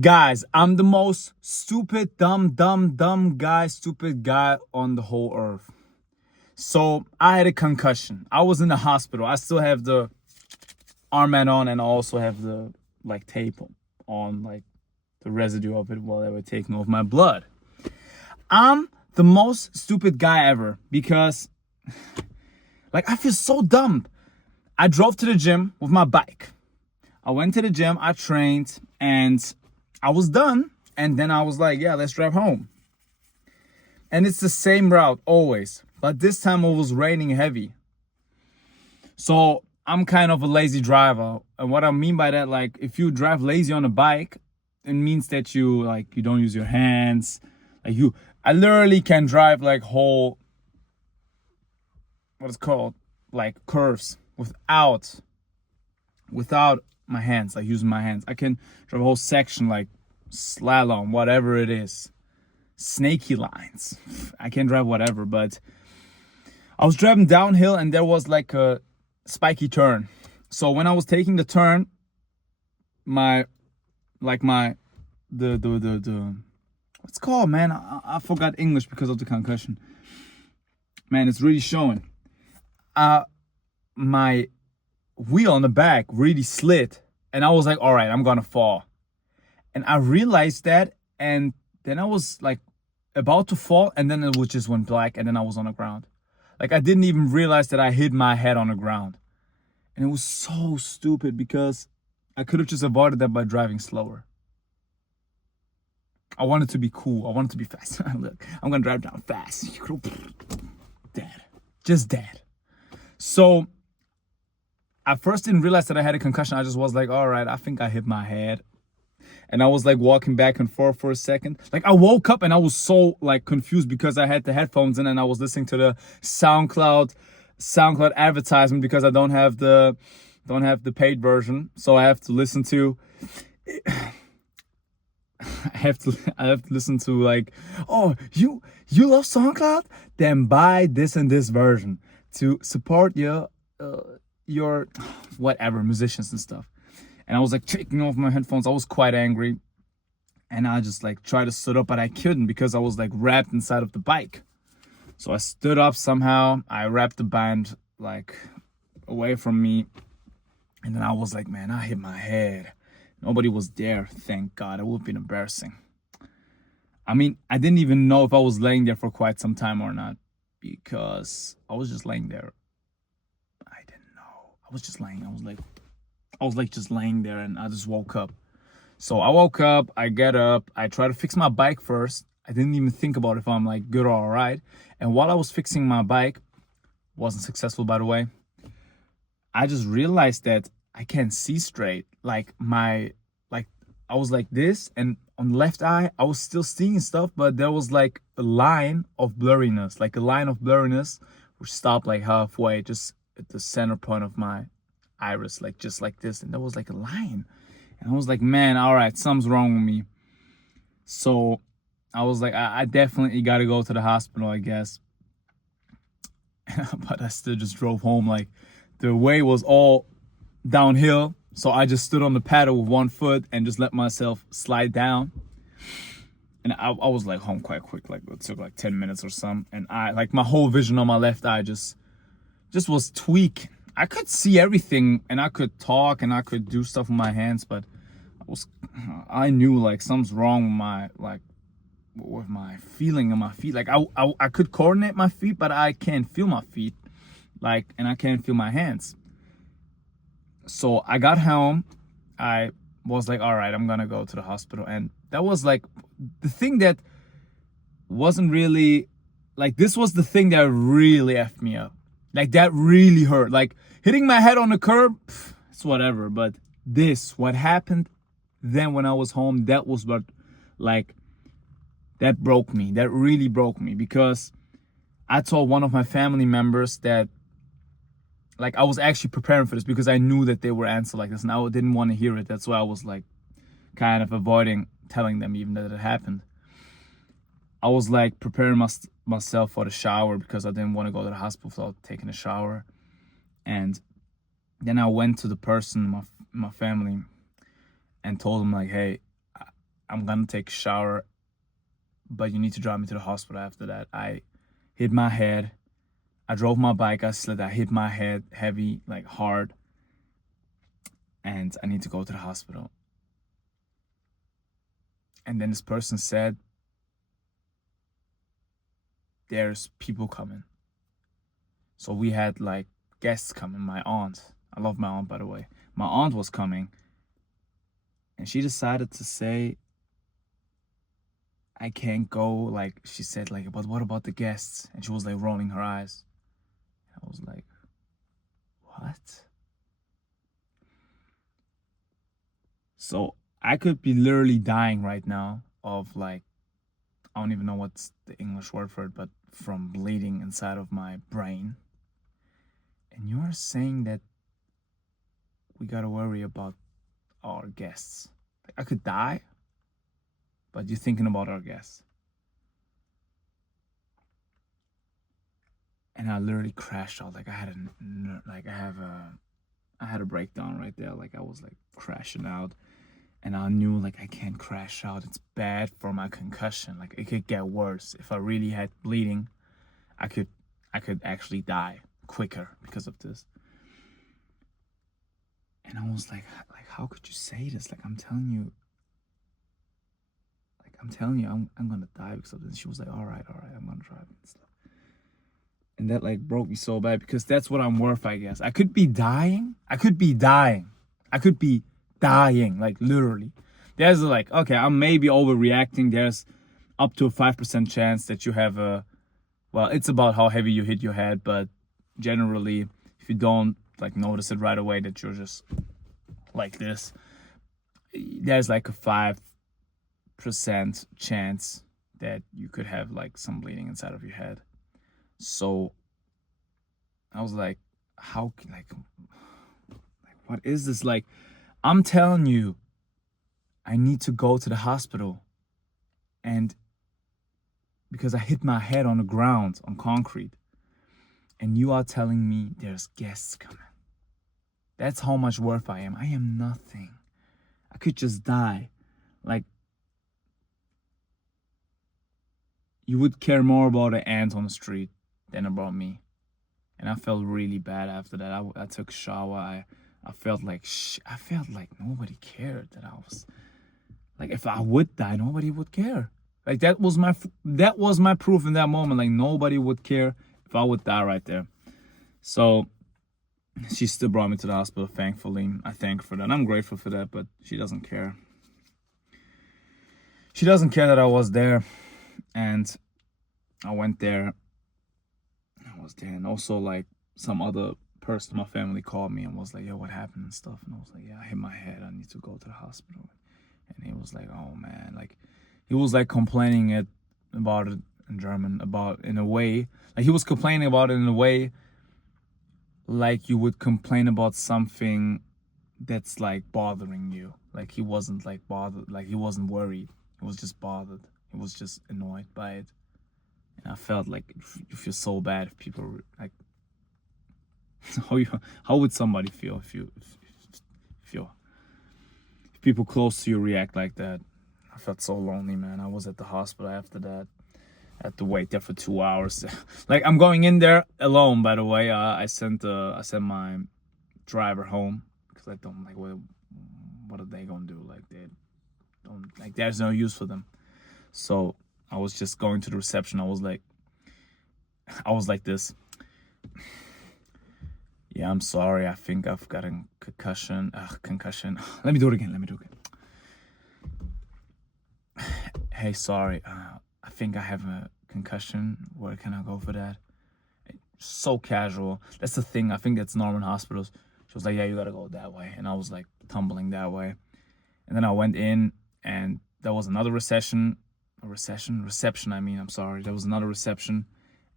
Guys, I'm the most stupid, stupid guy on the whole earth. So I had a concussion. I was in the hospital. I still have the armband on, and I also have the like tape on, like the residue of it while they were taking off my blood. I'm the most stupid guy ever because like I feel so dumb. I drove to the gym with my bike. I went to the gym, I trained, and I was done. And then I was like, yeah, let's drive home. And it's the same route always. But this time it was raining heavy. So I'm kind of a lazy driver. And what I mean by that, like if you drive lazy on a bike, it means that you don't use your hands. I literally can drive like whole, what is called, like curves without my hands, like using my hands. I can drive a whole section like slalom, whatever it is. Snaky lines. I can drive whatever, but I was driving downhill and there was like a spiky turn. So when I was taking the turn, the what's it called, man? I forgot English because of the concussion. Man, it's really showing. My wheel on the back really slid, and I was like, all right, I'm gonna fall. And I realized that, and then I was like about to fall, and then it just went black, and then I was on the ground. Like I didn't even realize that I hit my head on the ground. And it was so stupid because I could have just avoided that by driving slower. I wanted to be cool. I wanted to be fast. Look, I'm gonna drive down fast. Dead. Just dead. So I first didn't realize that I had a concussion. I just was like, all right, I think I hit my head. And I was like walking back and forth for a second. Like I woke up and I was so like confused because I had the headphones in and I was listening to the SoundCloud advertisement because I don't have the paid version. So I have to listen to I have to listen to like, oh, you love SoundCloud? Then buy this and this version to support your whatever musicians and stuff. And I was like taking off my headphones. I was quite angry. And I just like tried to sit up, but I couldn't because I was like wrapped inside of the bike. So I stood up somehow. I wrapped the band like away from me. And then I was like, man, I hit my head. Nobody was there, thank God. It would have been embarrassing. I mean, I didn't even know if I was laying there for quite some time or not because I was just laying there. I didn't know. I was just laying. I was like just laying there, and I just woke up. So I woke up, I get up, I try to fix my bike first. I didn't even think about if I'm like good or all right. And while I was fixing my bike, wasn't successful by the way, I just realized that I can't see straight. Like I was like this, and on the left eye, I was still seeing stuff, but there was like a line of blurriness, which stopped like halfway, just at the center point of my iris, like just like this. And there was like a line. And I was like, man, all right, something's wrong with me. So I was like, I definitely got to go to the hospital, I guess. But I still just drove home. Like the way was all downhill. So I just stood on the paddle with one foot and just let myself slide down. And I was like home quite quick. Like it took like 10 minutes or something. And I like my whole vision on my left eye just was tweaked. I could see everything and I could talk and I could do stuff with my hands, but I knew like something's wrong with my feeling in my feet. Like I could coordinate my feet, but I can't feel my feet, like, and I can't feel my hands. So I got home. I was like, all right, I'm gonna go to the hospital. And that was like the thing that wasn't really like, this was the thing that really effed me up. Like that really hurt. Like hitting my head on the curb, it's whatever. But what happened then when I was home, that was what, like, that broke me. That really broke me because I told one of my family members that, like, I was actually preparing for this because I knew that they were answer like this and I didn't want to hear it. That's why I was like kind of avoiding telling them even that it happened. I was like preparing myself for the shower because I didn't want to go to the hospital without taking a shower. And then I went to the person, my family, and told him like, hey, I'm gonna take a shower, but you need to drive me to the hospital after that. I hit my head. I drove my bike. I slid. I hit my head heavy, like hard, and I need to go to the hospital. And then this person said, there's people coming. So we had like guests coming. My aunt. I love my aunt, by the way. My aunt was coming. And she decided to say, I can't go. Like, she said, like, but what about the guests? And she was like rolling her eyes. I was like, what? So I could be literally dying right now of like, I don't even know what's the English word for it, but from bleeding inside of my brain. And you're saying that we gotta worry about our guests. Like, I could die, but you're thinking about our guests. And I literally crashed out. Like I had a breakdown right there. Like I was like crashing out. And I knew like I can't crash out. It's bad for my concussion. Like it could get worse. If I really had bleeding, I could actually die quicker because of this. And I was like how could you say this? Like I'm telling you, I'm gonna die because of this. She was like, all right, I'm gonna drive and stuff. And that like broke me so bad because that's what I'm worth, I guess. I could be dying, like literally. There's like, okay, I'm maybe overreacting. There's up to a 5% chance that you have well, it's about how heavy you hit your head, but generally, if you don't like notice it right away that you're just like this, there's like a 5% chance that you could have like some bleeding inside of your head. So I was like, how, like what is this? Like, I'm telling you, I need to go to the hospital. And because I hit my head on the ground, on concrete. And you are telling me there's guests coming. That's how much worth I am. I am nothing. I could just die. Like, you would care more about an ant on the street than about me. And I felt really bad after that. I took a shower. I felt like nobody cared that I was like, if I would die, nobody would care. Like that was my proof in that moment. Like nobody would care if I would die right there. So she still brought me to the hospital, thankfully. I thank her for that. I'm grateful for that, but she doesn't care. She doesn't care that I was there. And I went there. I was there. And also like some other person in my family called me and was like, yo, what happened and stuff. And I was like, yeah, I hit my head. I need to go to the hospital. And he was like, oh man, like he was like complaining about it in German, in a way, like he was complaining about it in a way like you would complain about something that's like bothering you. Like he wasn't like bothered, like he wasn't worried. He was just bothered. He was just annoyed by it. And I felt like you feel so bad if people like how would somebody feel if people close to you react like that? I felt so lonely, man. I was at the hospital after that. I had to wait there for 2 hours. Like I'm going in there alone, by the way. I sent my driver home because I don't like what are they gonna do? Like they don't like there's no use for them. So I was just going to the reception. I was like this. Yeah, I'm sorry. I think I've got a concussion. Let me do it again. Hey, sorry. I think I have a concussion. Where can I go for that? So casual. That's the thing. I think that's normal in hospitals. She was like, yeah, you gotta go that way. And I was like tumbling that way. And then I went in and there was another reception. There was another reception.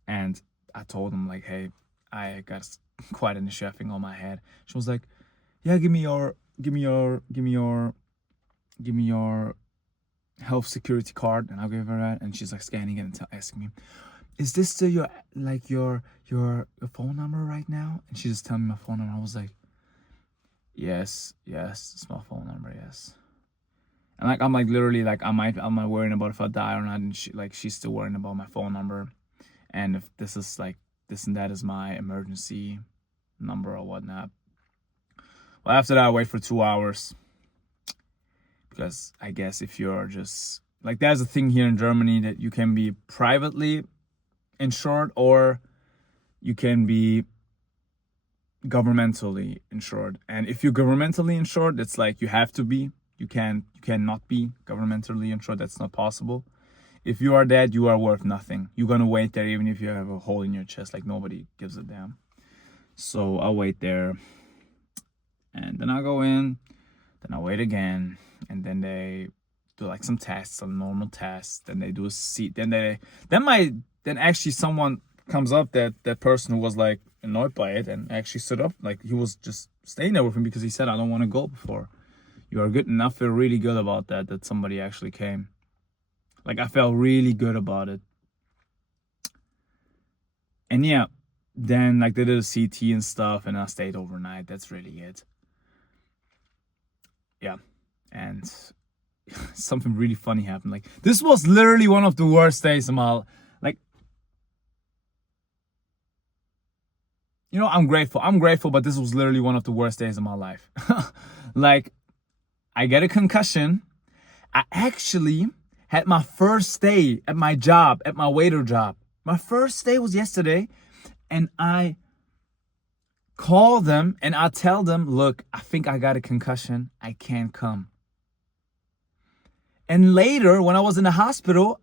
And I told them like, hey, I got quite an issue on my head. She was like, yeah, give me your health security card. And I gave her that. And she's like scanning it and asking me, is this still your phone number right now? And she just told me my phone number. I was like, yes, it's my phone number, yes. And like I'm like literally like I'm not worrying about if I die or not, and she's still worrying about my phone number, and if this is like this and that is my emergency number or whatnot. Well, after that I wait for 2 hours, because I guess if you're just like, there's a thing here in Germany that you can be privately insured or you can be governmentally insured. And if you're governmentally insured, it's like you have to be. You cannot be governmentally insured. That's not possible. If you are dead, you are worth nothing. You're gonna wait there even if you have a hole in your chest. Like nobody gives a damn. So I'll wait there, and then I'll go in. Then I'll wait again, and then they do like some tests, some normal tests. Then they do a seat. Then actually someone comes up, that person who was like annoyed by it and actually stood up. Like he was just staying there with him because he said, I don't want to go before. You are good enough. Feel really good about that somebody actually came. Like I felt really good about it. And yeah, then like they did a CT and stuff, and I stayed overnight. That's really it. Yeah. And something really funny happened. Like this was literally one of the worst days of my like, you know, I'm grateful, but this was literally one of the worst days of my life. Like I get a concussion. I actually had my first day at my job, at my waiter job. My first day was yesterday, and I call them and I tell them, look, I think I got a concussion. I can't come. And later, when I was in the hospital,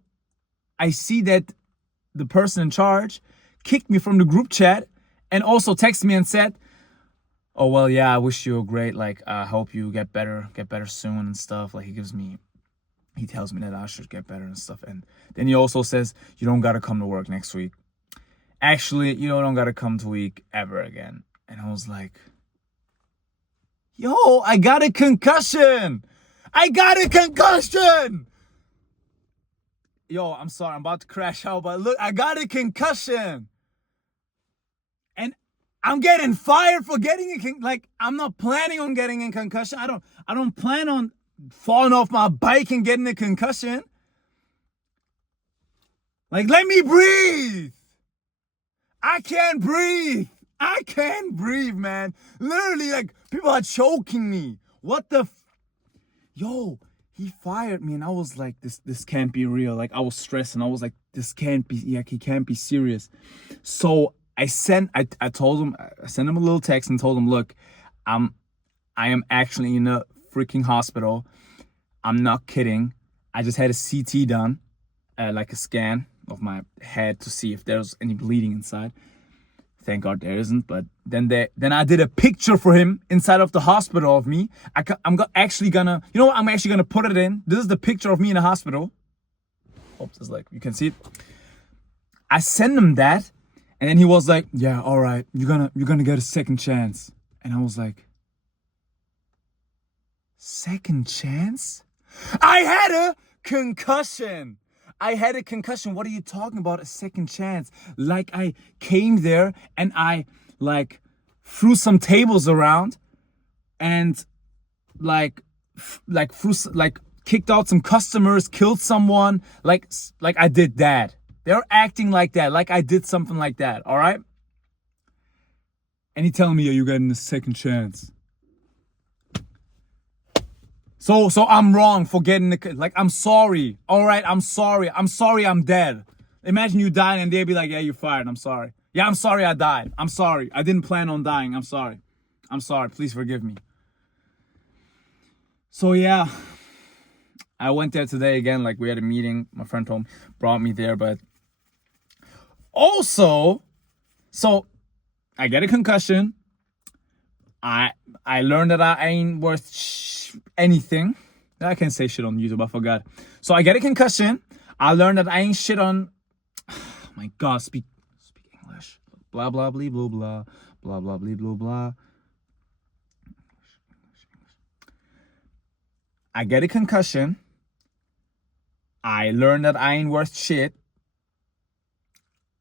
I see that the person in charge kicked me from the group chat and also texted me and said, oh, well, yeah, I wish you were great. Like, I hope you get better soon and stuff. Like, he tells me that I should get better and stuff. And then he also says, you don't got to come to work next week. Actually, you don't got to come to week ever again. And I was like, yo, I got a concussion. Yo, I'm sorry, I'm about to crash out, but look, I got a concussion. And I'm getting fired for getting like, I'm not planning on getting a concussion. I don't plan on falling off my bike and getting a concussion. Like, let me breathe. I can't breathe, man. Literally, like, people are choking me. What the Yo, he fired me, and I was like, this can't be real. Like, I was stressing. I was like, this can't be, like, he can't be serious. So I sent him a little text and told him, look, I am actually in a freaking hospital. I'm not kidding. I just had a CT done, like a scan of my head to see if there's any bleeding inside. Thank God there isn't. But then I did a picture for him inside of the hospital of me. I'm actually gonna put it in. This is the picture of me in the hospital. Hope this, like, you can see it. I sent him that, and then he was like, yeah, all right, you're gonna get a second chance. And I was like, second chance? I had a concussion. What are you talking about? A second chance? Like, I came there and I like threw some tables around and kicked out some customers, killed someone. Like I did that. They're acting like that. Like I did something like that. All right. And he telling me, you getting a second chance. So I'm wrong for getting like, I'm sorry. All right, I'm sorry. I'm dead. Imagine you dying and they'd be like, yeah, you're fired. I'm sorry. Yeah, I'm sorry I died. I'm sorry. I didn't plan on dying. I'm sorry. Please forgive me. So yeah, I went there today again. Like, we had a meeting. My friend brought me there, but also, so I get a concussion. I learned that I ain't worth anything. I can't say shit on YouTube, I forgot. So I get a concussion. I learned that I ain't shit on, oh my God, speak English. Blah, blah, blah, blah, blah, blah, blah, blah, blah, blah. I get a concussion. I learned that I ain't worth shit.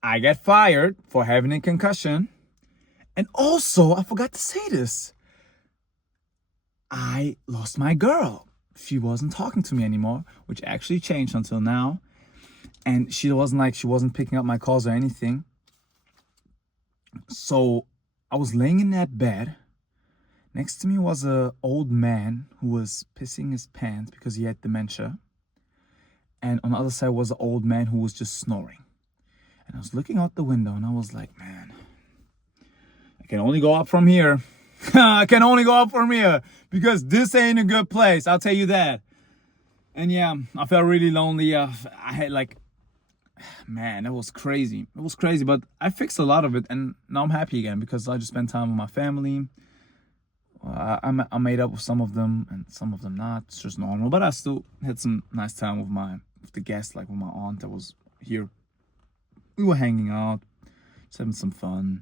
I get fired for having a concussion. And also, I forgot to say this. I lost my girl. she wasn't talking to me anymore, which actually changed until now. And she wasn't picking up my calls or anything. So I was laying in that bed. Next to me was a old man who was pissing his pants because he had dementia. And on the other side was an old man who was just snoring. And I was looking out the window and I was like, man, I can only go up from here. I can only go up from here because this ain't a good place. I'll tell you that. And yeah, I felt really lonely. I had like, man, it was crazy. It was crazy, but I fixed a lot of it. And now I'm happy again because I just spent time with my family. I made up with some of them and some of them not. It's just normal. But I still had some nice time with the guests, like with my aunt that was here. We were hanging out, just having some fun.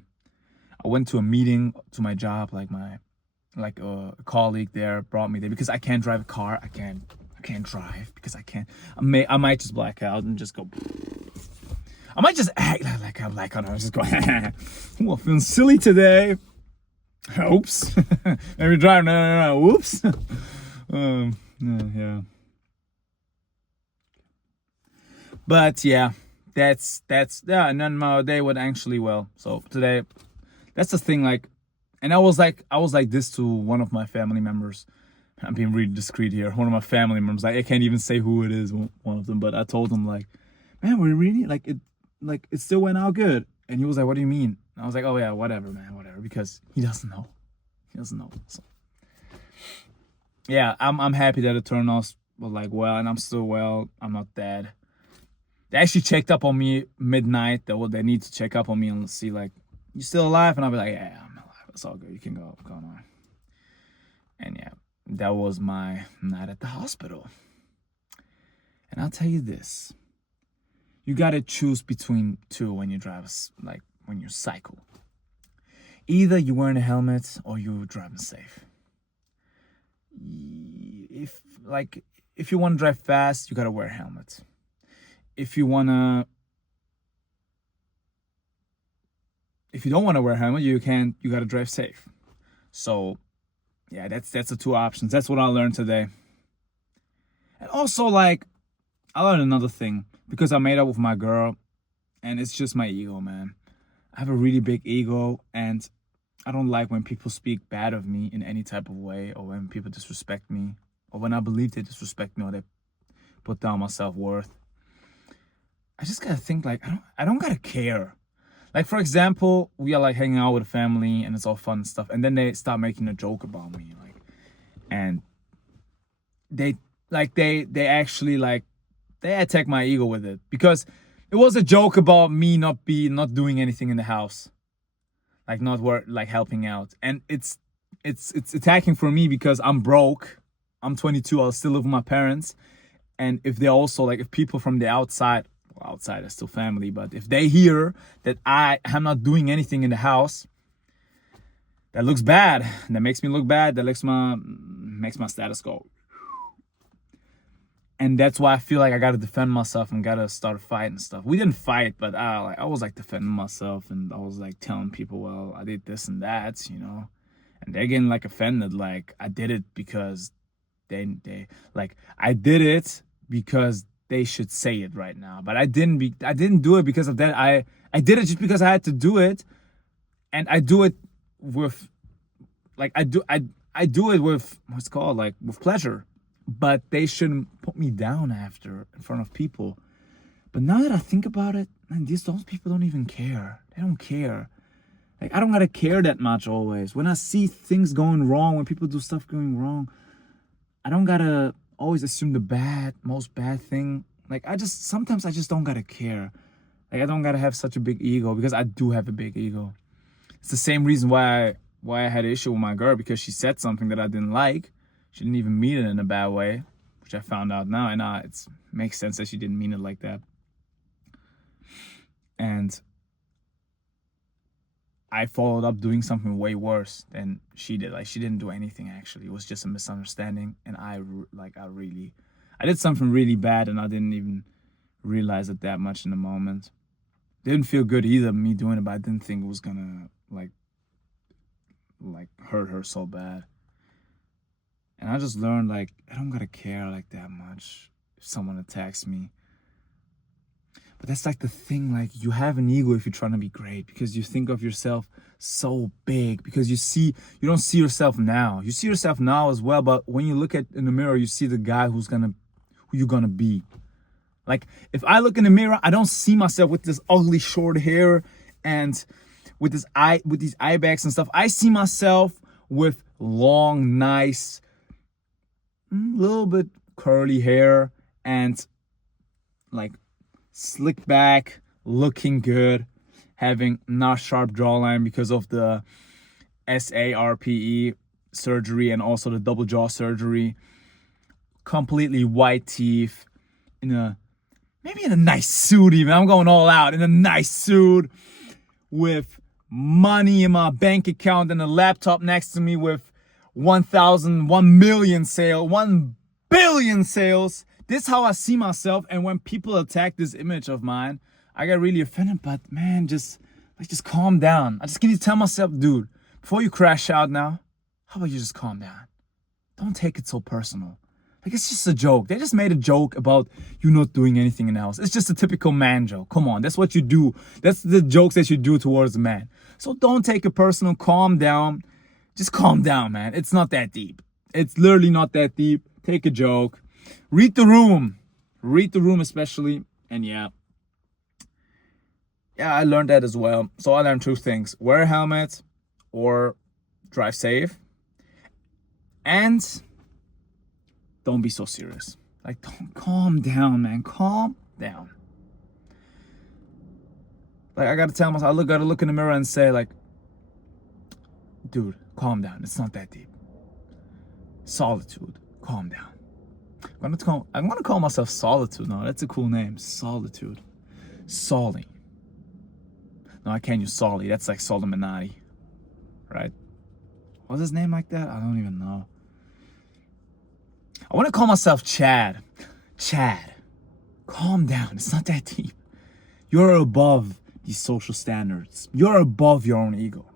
I went to a meeting to my job, like a colleague there brought me there because I can't drive a car. I can't drive because I can't. I might just black out and just go. I might just act like I'm like, I don't know, just go. I'm feeling silly today. Oops. Maybe drive. No. Whoops. Yeah. But yeah, that's yeah. And then my day went actually well. So today. That's the thing, like, and I was like this to one of my family members. I'm being really discreet here. One of my family members, like, I can't even say who it is, one of them, but I told him, like, man, we really, it still went out good. And he was like, what do you mean? And I was like, oh yeah, whatever, man, whatever, because he doesn't know. So, yeah, I'm happy that it turned out, well, and I'm still well. I'm not dead. They actually checked up on me midnight. They need to check up on me and see, like, you still alive? And I'll be like, yeah, I'm alive. It's all good. You can go on. And yeah, that was my night at the hospital. And I'll tell you this. You got to choose between two when you drive, like when you cycle. Either you're wearing a helmet or you're driving safe. If you want to drive fast, you got to wear a helmet. If you don't want to wear a helmet, you got to drive safe. So, yeah, that's the two options. That's what I learned today. And also, like, I learned another thing because I made up with my girl, and it's just my ego, man. I have a really big ego, and I don't like when people speak bad of me in any type of way, or when people disrespect me, or when I believe they disrespect me, or they put down my self-worth. I just gotta think, like, I don't gotta care. Like, for example, we are like hanging out with a family and it's all fun and stuff. And then they start making a joke about me. Like, and they actually they attack my ego with it because it was a joke about me not doing anything in the house. Like like helping out. And it's attacking for me because I'm broke. I'm 22. I'll still live with my parents. And if they're also like, if people from the outside is still family, but if they hear that I'm not doing anything in the house, that looks bad. That makes me look bad. That makes my status go. And that's why I feel like I gotta defend myself and gotta start a fight and stuff. We didn't fight, but I was like defending myself and I was like telling people, well, I did this and that, you know. And they're getting like offended, like I did it because I did it because they should say it right now, but I didn't do it because of that. I did it just because I had to do it, and I do it with, like, I do it with what's called, like, with pleasure. But they shouldn't put me down after in front of people. But now that I think about it, man, those people don't even care. They don't care. Like, I don't gotta care that much always. When I see things going wrong, when people do stuff going wrong, I don't gotta always assume the most bad thing. Like, sometimes I just don't gotta care. Like, I don't gotta have such a big ego because I do have a big ego. It's the same reason why I had an issue with my girl, because she said something that I didn't like. She didn't even mean it in a bad way, which I found out now. And it makes sense that she didn't mean it like that. And I followed up doing something way worse than she did. Like, she didn't do anything, actually. It was just a misunderstanding. And I did something really bad, and I didn't even realize it that much in the moment. Didn't feel good either, me doing it, but I didn't think it was gonna, like hurt her so bad. And I just learned, like, I don't gotta care like that much if someone attacks me. But that's like the thing, like, you have an ego if you're trying to be great, because you think of yourself so big, because you don't see yourself now. You see yourself now as well, but when you look at in the mirror, you see the guy who you're gonna be. Like, if I look in the mirror, I don't see myself with this ugly short hair and with these eye bags and stuff. I see myself with long, nice, little bit curly hair and like slick back, looking good, having not sharp jawline because of the SARPE surgery and also the double jaw surgery. Completely white teeth, maybe in a nice suit even. I'm going all out in a nice suit with money in my bank account and a laptop next to me with 1 million sales, 1 billion sales. This is how I see myself. And when people attack this image of mine, I get really offended. But man, just calm down. I just need to tell myself, dude, before you crash out now, how about you just calm down? Don't take it so personal. Like, it's just a joke. They just made a joke about you not doing anything in the house. It's just a typical man joke. Come on, that's what you do. That's the jokes that you do towards a man. So don't take it personal. Calm down. Just calm down, man. It's not that deep. It's literally not that deep. Take a joke. Read the room. Read the room especially. And yeah, I learned that as well. So I learned 2 things. Wear a helmet or drive safe. And don't be so serious. Like, don't, calm down, man. Calm down. Like, I gotta tell myself, gotta look in the mirror and say, like, dude, calm down. It's not that deep. Solitude. Calm down. I'm gonna call myself Solitude now. That's a cool name. Solitude. Solly. No, I can't use Solly. That's like Solominati. Right? What's his name like that? I don't even know. I want to call myself Chad. Chad. Calm down. It's not that deep. You're above these social standards. You're above your own ego.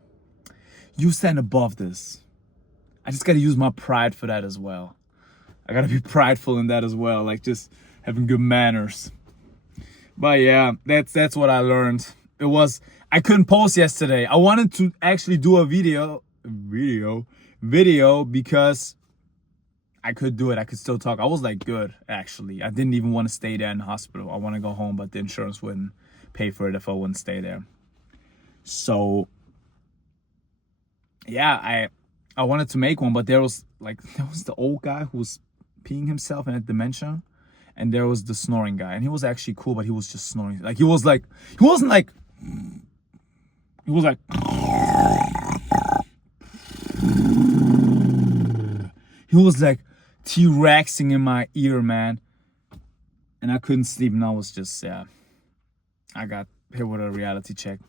You stand above this. I just got to use my pride for that as well. I got to be prideful in that as well. Like, just having good manners. But yeah, that's what I learned. I couldn't post yesterday. I wanted to actually do a video because I could do it. I could still talk. I was like good, actually. I didn't even want to stay there in the hospital. I want to go home, but the insurance wouldn't pay for it if I wouldn't stay there. So yeah, I wanted to make one, but there was the old guy who was peeing himself and had dementia, and there was the snoring guy, and he was actually cool, but he was just snoring. Like, he was like T-Rexing in my ear, man. And I couldn't sleep, and I was just, I got hit with a reality check.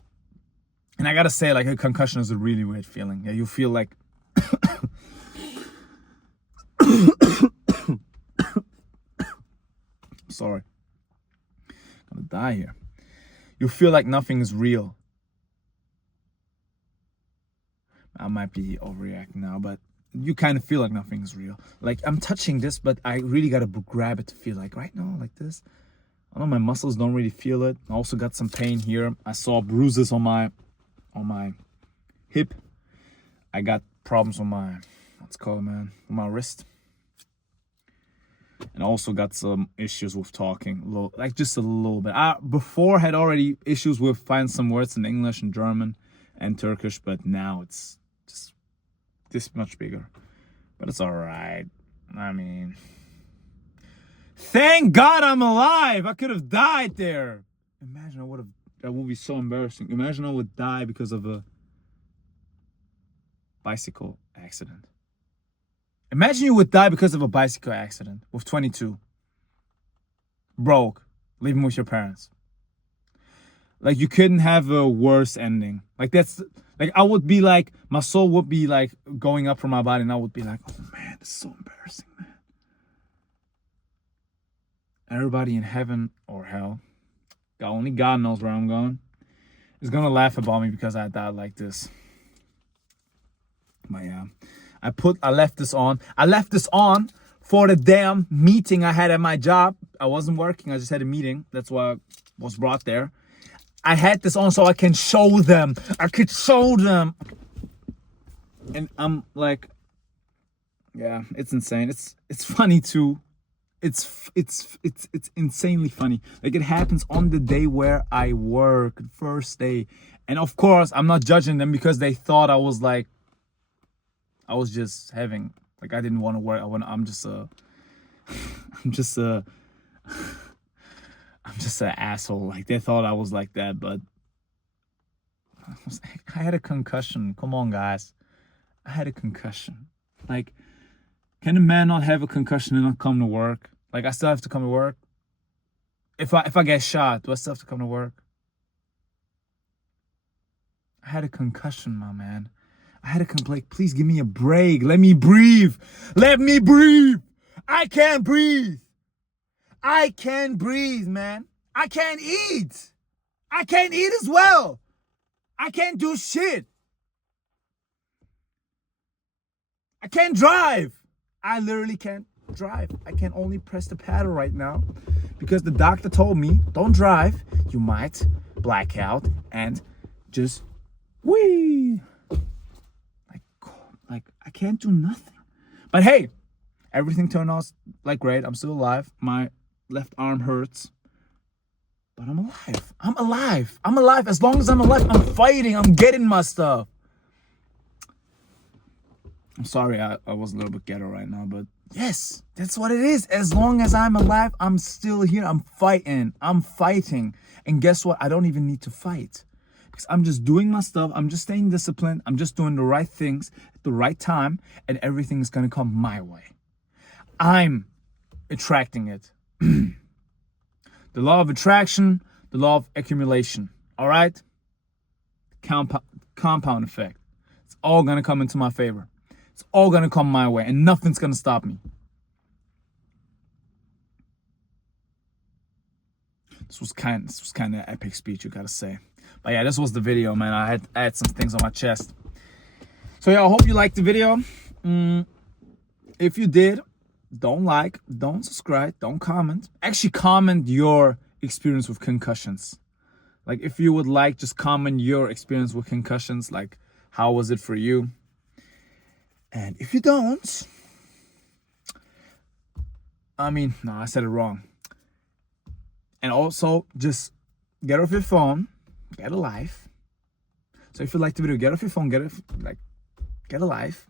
And I gotta say, like, a concussion is a really weird feeling. Yeah, you feel like sorry. I'm gonna die here. You feel like nothing is real. I might be overreacting now, but you kind of feel like nothing is real. Like, I'm touching this, but I really gotta grab it to feel like right now, like this. I know my muscles don't really feel it. I also got some pain here. I saw bruises on my hip. I got problems on my, what's it called, man, on my wrist. And I also got some issues with talking, like just a little bit. I before had already issues with finding some words in English and German and Turkish, but now it's just this much bigger. But it's all right. I mean, thank God I'm alive. I could have died there. Imagine that would be so embarrassing. Imagine I would die because of a bicycle accident. Imagine you would die because of a bicycle accident with 22. Broke. Living with your parents. Like, you couldn't have a worse ending. Like, that's, like, I would be like, my soul would be like going up from my body, and I would be like, oh man, this is so embarrassing, man. Everybody in heaven or hell, only God knows where I'm going, is gonna laugh about me because I died like this. But yeah, I left this on. I left this on for the damn meeting I had at my job. I wasn't working. I just had a meeting. That's why I was brought there. I had this on so I can show them. I could show them. And I'm like, yeah, it's insane. It's funny too. It's insanely funny. Like, it happens on the day where I work, first day. And of course, I'm not judging them because they thought I was like, I was just having, like, I didn't want to work. I'm just an asshole. Like, they thought I was like that, but I had a concussion. Come on, guys. I had a concussion. Like, can a man not have a concussion and not come to work? Like, I still have to come to work. If I get shot, do I still have to come to work? I had a concussion, my man. I had a complaint. Please give me a break. Let me breathe. Let me breathe. I can't breathe. I can't breathe, man. I can't eat. I can't eat as well. I can't do shit. I can't drive. I literally can't drive. I can only press the pedal right now because the doctor told me, don't drive. You might black out and just whee. Like, I can't do nothing. But hey, everything turned out like great. I'm still alive. My left arm hurts. But I'm alive. I'm alive. I'm alive. As long as I'm alive, I'm fighting. I'm getting my stuff. I'm sorry I was a little bit ghetto right now, but yes, that's what it is. As long as I'm alive, I'm still here. I'm fighting. I'm fighting. And guess what? I don't even need to fight. Because I'm just doing my stuff. I'm just staying disciplined. I'm just doing the right things at the right time. And everything is going to come my way. I'm attracting it. The law of attraction, the law of accumulation. All right? Compound effect. It's all going to come into my favor. It's all going to come my way. And nothing's going to stop me. This was kind of an epic speech, you got to say. But yeah, this was the video, man. I had some things on my chest. So yeah, I hope you liked the video. If you did, don't like, don't subscribe, don't comment. Actually, comment your experience with concussions. Like, if you would like, just comment your experience with concussions. Like, how was it for you? And if you don't, no, I said it wrong. And also, just get off your phone, get a life. So if you like the video, get off your phone, get a life.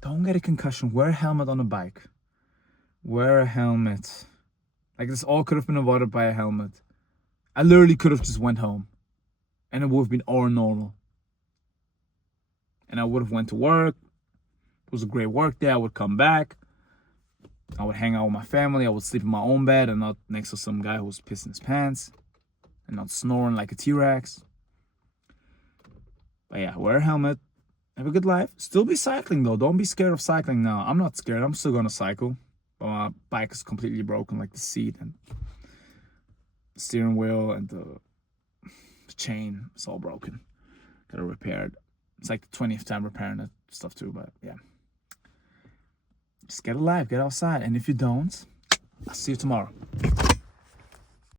Don't get a concussion. Wear a helmet on a bike. Wear a helmet. Like, this all could have been avoided by a helmet. I literally could have just went home. And it would have been all normal. And I would have went to work. It was a great work day. I would come back. I would hang out with my family. I would sleep in my own bed and not next to some guy who was pissing his pants. And not snoring like a T-Rex. But yeah, wear a helmet. Have a good life. Still be cycling though. Don't be scared of cycling now. I'm not scared. I'm still gonna cycle. But my bike is completely broken, like the seat and the steering wheel and the chain. It's all broken. Gotta repair it. It's like the 20th time repairing that stuff too, but yeah. Just get alive, get outside. And if you don't, I'll see you tomorrow.